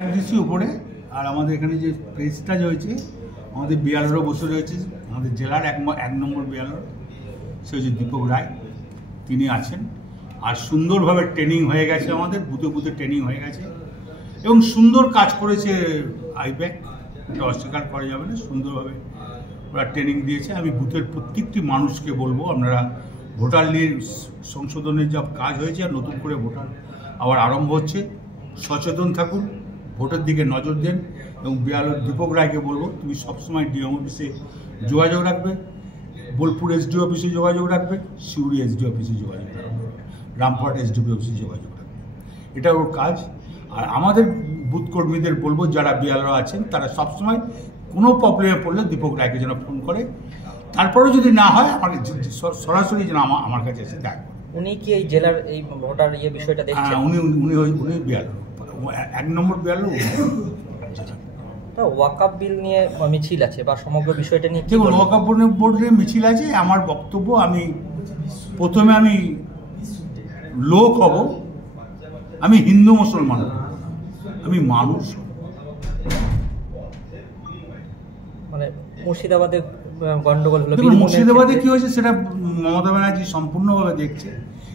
দিচ্ছি উপরে। আর আমাদের এখানে যে প্রেসটা হয়েছে, আমাদের বিয়ালরও বসে রয়েছে, আমাদের জেলার এক নম্বর বিয়ালর, সে হচ্ছে দীপক রায়, তিনি আছেন। আর সুন্দরভাবে ট্রেনিং হয়ে গেছে, আমাদের বুথে বুথে ট্রেনিং হয়ে গেছে এবং সুন্দর কাজ করেছে আইপ্যাক, এটা অস্বীকার করা যাবে না। সুন্দরভাবে ওরা ট্রেনিং দিয়েছে। আমি বুথের প্রত্যেকটি মানুষকে বলবো, আপনারা ভোটার লিস্ট সংশোধনের যা কাজ হয়েছে আর নতুন করে ভোটার আবার আরম্ভ হচ্ছে, সচেতন থাকুন, ভোটের দিকে নজর দেন। এবং বিয়ালর দীপক রায়কে বলবো, তুমি সবসময় ডিএম অফিসে যোগাযোগ রাখবে, বোলপুর এসডিও অফিসে যোগাযোগ রাখবে, সিউড়ি এসডিও অফিসে যোগাযোগ রাখবে, রামপুরহাট এসডিপি অফিসে যোগাযোগ রাখবে, এটা ওর কাজ। আর আমাদের বুথ কর্মীদের বলবো, যারা বিয়ালরা আছেন তারা সবসময় কোনো প্রবলেমে পড়লে দীপক রায়কে যেন ফোন করে, তারপরেও যদি না হয় আমাকে সরাসরি যেন আমার কাছে এসে দেখা। উনি কি এই জেলার এই ভোটার বিষয়টা দেখছেন? উনি বিয়ালর এক নম্বর বিয়ালর। ওয়াকআপ বিল নিয়ে মিছিল আছে বা সমগ্র বিষয়টা নিয়ে দেখুন, ওয়াকআপ বোর্ডের মিছিল আছে। আমার বক্তব্য, প্রথমে আমি লোক হব, আমি হিন্দু মুসলমান, আমি মানুষ। মানে মুর্শিদাবাদে গন্ডগোল হলো, দেখুন মুর্শিদাবাদে কি হয়েছে সেটা মমতা ব্যানার্জি সম্পূর্ণভাবে দেখছে,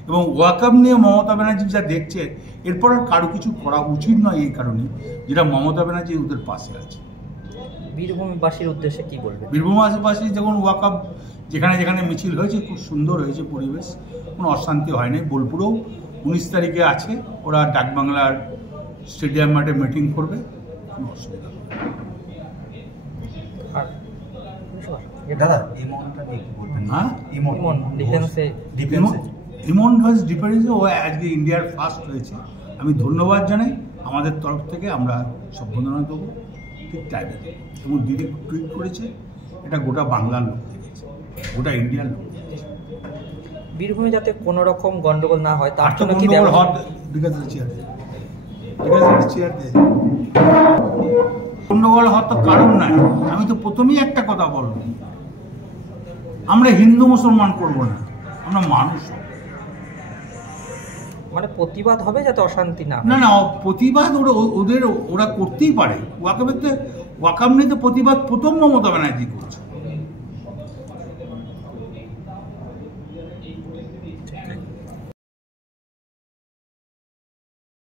এবং ওয়াকআপ নিয়ে মমতা ব্যানার্জি যা দেখছে, এরপর আর কারো কিছু করা উচিত নয়। এই কারণে যেটা মমতা ব্যানার্জি ওদের পাশে আছে। বীরভূমবাসীর উদ্দেশ্যে কি বলবেন? বীরভূমবাসী যখন ওয়াকআপ যেখানে যেখানে মিছিল হয়েছে, খুব সুন্দর হয়েছে পরিবেশ, কোনো অশান্তি হয়নি। বোলপুরেও 19 তারিখে আছে, ওরা ডাকবাংলার স্টেডিয়াম মাঠে মিটিং করবে, কোনো অসুবিধা হবে না। ও আজকে ইন্ডিয়ার ফার্স্ট হয়েছে, আমি ধন্যবাদ জানাই। আমাদের তরফ থেকে আমরা সম্বোধনা দেবো ঠিক টাইমে, এবং দিদি টুইট করেছে, এটা গোটা বাংলার লোক দেখেছে, গোটা ইন্ডিয়ার লোক দেখেছে। বীরভূমে যাতে কোনো রকম গন্ডগোল না হয় তার জন্য কি গন্ডগোল হওয়ার তো কারণ নাই। আমি তো প্রথমেই একটা কথা বলবো, আমরা হিন্দু মুসলমান করব না, আমরা মানুষ। মানে প্রতিবাদ হবে যাতে অশান্তি না। না, প্রতিবাদ ওরা করতেই পারে। ওয়াকআপ নিয়ে তো প্রতিবাদ প্রথম মমতা ব্যানার্জি করছে।